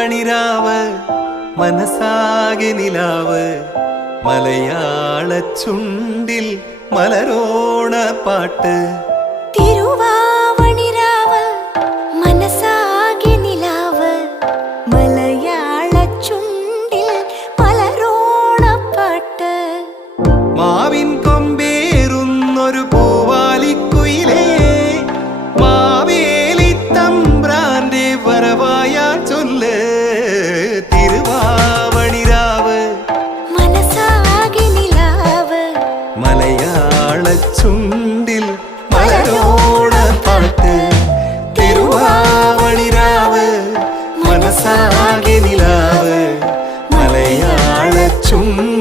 തിരുവാവണിരാവ് മനസാകെ നിലാവ് മലയാള ചുണ്ടിൽ മലരോണ പാട്ട് തിരുവാവണിരാവ് മനസാകെ നിലാവ് മലയാള ചുണ്ടിൽ മലരോണ പാട്ട് മാവിൻ കൊമ്പേറുന്നൊരു പൂവാലിക്കുയിലേ മാവേലി തമ്പ്രാന്റെ വരവായാ ചൊല്ല് തിരുവാവണിരാവ് മനസാകെ നിലാവ് മലയാള ചുണ്ടിൽ മലരോണ പാട്ട് തിരുവാവണിരാവ് മനസാകെ നിലാവ് മലയാള ചുണ്ടിൽ